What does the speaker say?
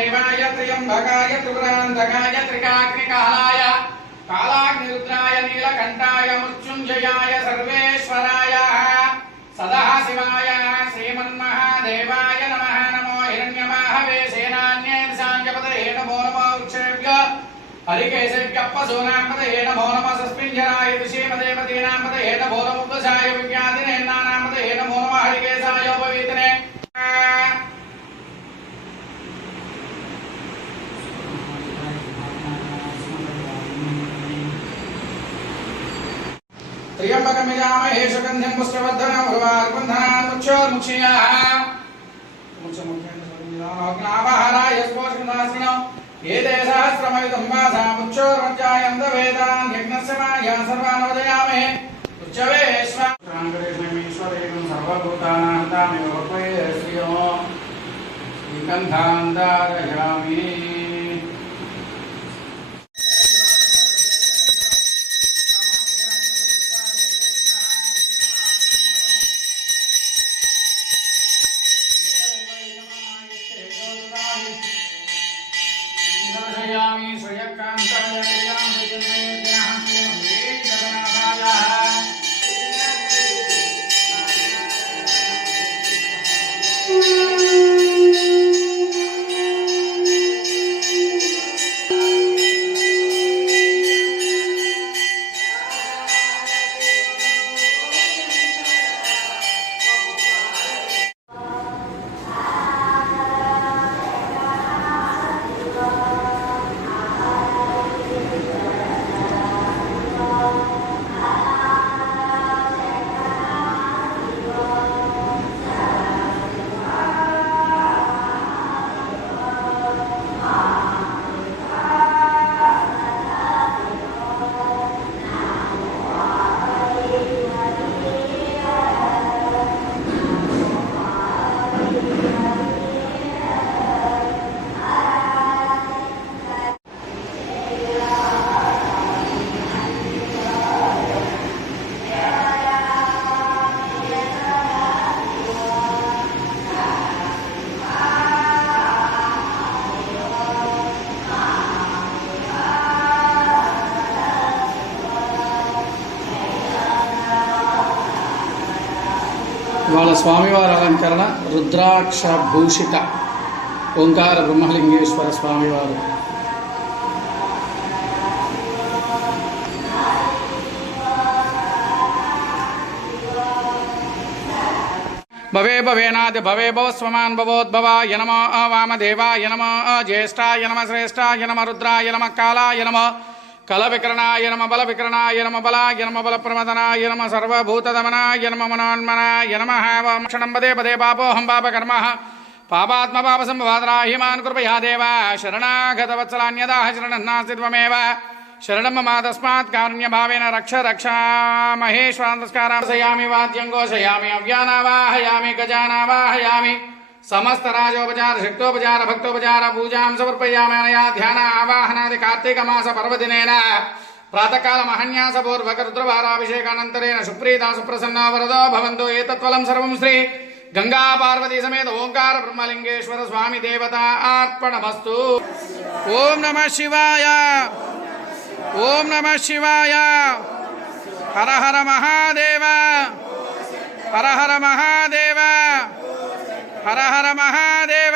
महादेवाय त्र्यंबकाय त्रिपुरान्तकाय त्रिकाग्निकालाय कालाग्निरुद्राय नीलकण्ठाय मृत्युञ्जयाय सर्वेश्वराय सदाशिवाय श्रीमन्महादेवाय नमः। नमो हिरण्यमाहवे सेनान्येन्द्राञ्जपतये नमो नमो वृक्षेभ्यो हरिकेशेभ्यप्पशूनाम्पतये नमो नमः। सस्मिञ्जराय विषेमदेवतीनाम्पतये नमो नमो उग्रसाय विज्ञातिने नानाम्पतये नमो नमः। हरिकेशाय उपवीतने त्र्यंबकमिजामहे सुगन्धिं पुष्पवर्धनं उर्वारुकन्धनान् मुक्षोर्मुक्षीयाः मुक्षमुख्येन्द्रनाभाराय स्पोषकदासिनो एते सहस्रमयुतं वासा मुक्षोर्मज्जायन्त वेदान् यज्ञस्य माया सर्वान् वदयामहे उच्चवेश्वराङ्गरेश्वरेणं सर्वभूतानां तामेव वक्वयेस्यो विकन्धान् धारयामि। ఇవాళ స్వామివారి అలంకరణ రుద్రాక్ష భూషిత ఓంకార బ్రహ్మలింగేశ్వర స్వామివారు. భవే భవేనాది భవే భవస్వమాన్ భవోద్భవాయ నమో వామదేవాయ నమో జ్యేష్ఠాయ నమ శ్రేష్ఠాయ నమ రుద్రాయ నమ కాలాయ నమ కల వికరణాయ నమ బల వికరణాయ నమ బలాయ నమ బల ప్రమదనాయ నమ సర్వభూతదమనాయ నమ మనోన్మనాయ నమ క్షణం పదే పదే పాపోహం పాపకర్మ పాపాత్మ పాప సంభవాదరాహిమాన్ కృపయా దేవ శరణాగతవత్సలాన్యదాహ శరణన్నాస్తి త్వమేవ శరణం మమ తస్మాత్ కారుణ్యభావేన రక్ష రక్షా మహేశ్వరాంతస్కారం సయామి వాద్యం ఘోషయామి అవ్యానావాహయామి గజానావాహయామి समस्त राजोपचार शक्तोपचार भक्तोपचार पूजा समर्पयामि। अनया ध्यान आवाहनादि कार्तिक मास पर्वदिनेन प्रातःकाल महन्यास पूर्वक रुद्रभाराभिषेकानन्तरेण सुप्रीता सुप्रसन्ना वरदो भवन्तु। एतत्फलं सर्वं श्री गंगा पार्वती समेत ओंकार ब्रह्मलिंगेश्वर स्वामी देवता अर्पणमस्तु। ओम नमः शिवाय, ओम नमः शिवाय। हर हर महादेव, हर हर महादेव, हर हर महादेव।